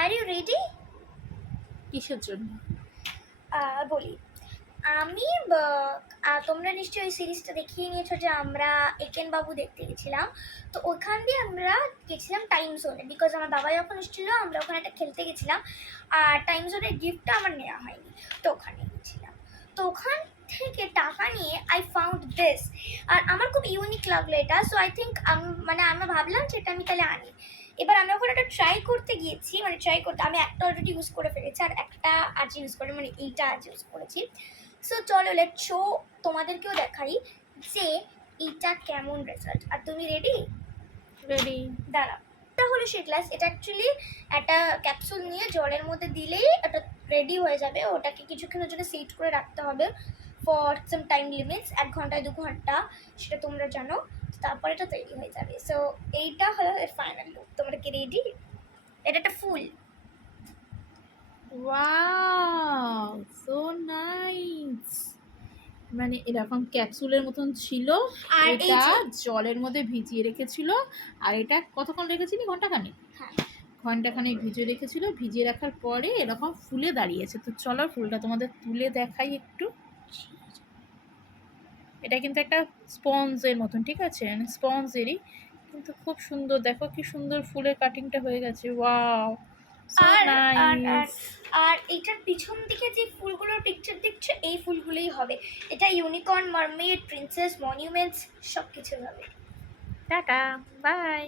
Are you ready? কিসের জন্য? বলি, আমি তোমরা নিশ্চয়ই ওই সিরিজটা দেখিয়ে নিয়েছো যে আমরা একেন বাবু দেখতে গেছিলাম। তো ওখান দিয়ে আমরা গেছিলাম টাইম জোনে, বিকজ আমার বাবা যখন এসেছিলো আমরা ওখানে একটা খেলতে গেছিলাম, আর টাইম জোনের গিফটটা আমার নেওয়া হয়নি, তো ওখানে গেছিলাম। তো ওখান থেকে টাকা নিয়ে আই ফাউন্ড দিস, আর আমার খুব ইউনিক লাগলো এটা। সো আই থিঙ্ক আমি ভাবলাম যে এটা আমি তাহলে আনি। এবার আমি ওখানে একটা ট্রাই করতে গিয়েছি, আমি একটা অলরেডি ইউজ করে ফেলেছি, আর একটা আজ ইউজ করে, মানে এইটা আজ ইউজ করেছি। সো চলো লেট শো, তোমাদেরকেও দেখাই যে এইটা কেমন রেজাল্ট। আর তুমি রেডি? রেডি। দাঁড়া, এটা হলো সেই গ্লাস। এটা অ্যাকচুয়ালি একটা ক্যাপসুল নিয়ে জলের মধ্যে দিলেই এটা রেডি হয়ে যাবে। ওটাকে কিছুক্ষণের জন্য সেট করে রাখতে হবে ফর সাম টাইম লিমিটস, 1 ঘন্টায় 2 ঘন্টা, সেটা তোমরা জানো। তারপর এটা তৈরি হয়ে যাবে। সো এইটা হলো এর ফাইনাল লুক। তোমরা কি রেডি? এটা একটা ফুল। Wow, so nice. মানে এরকম ক্যাপসুলের মতন ছিল, আর এই এটা যে জলের মধ্যে ভিজিয়ে রেখেছিল। আর এটা কতক্ষণ রেখেছিলি? ঘন্টাখানেক। হ্যাঁ, ঘন্টাখানেক ভিজিয়ে রেখেছিল। ভিজিয়ে রাখার পরে এরকম ফুলে দাঁড়িয়েছে। তো চলো ফুলটা তোমাদের তুলে দেখাই একটু। এটা কিন্তু একটা স্পঞ্জের মতন, ঠিক আছে, স্পঞ্জেরই, কিন্তু খুব সুন্দর। দেখো কি সুন্দর ফুলের কাটিংটা হয়ে গেছে। ওয়াও, সো আর আর আর নাইস। আর এটার পিছন দিকে যে ফুলগুলোর পিকচার দেখছো, এই ফুলগুলোই হবে। এটা ইউনিকর্ন, মারমেড, প্রিন্সেস, মনিউমেন্টস সব কিছু হবে। Tata, by.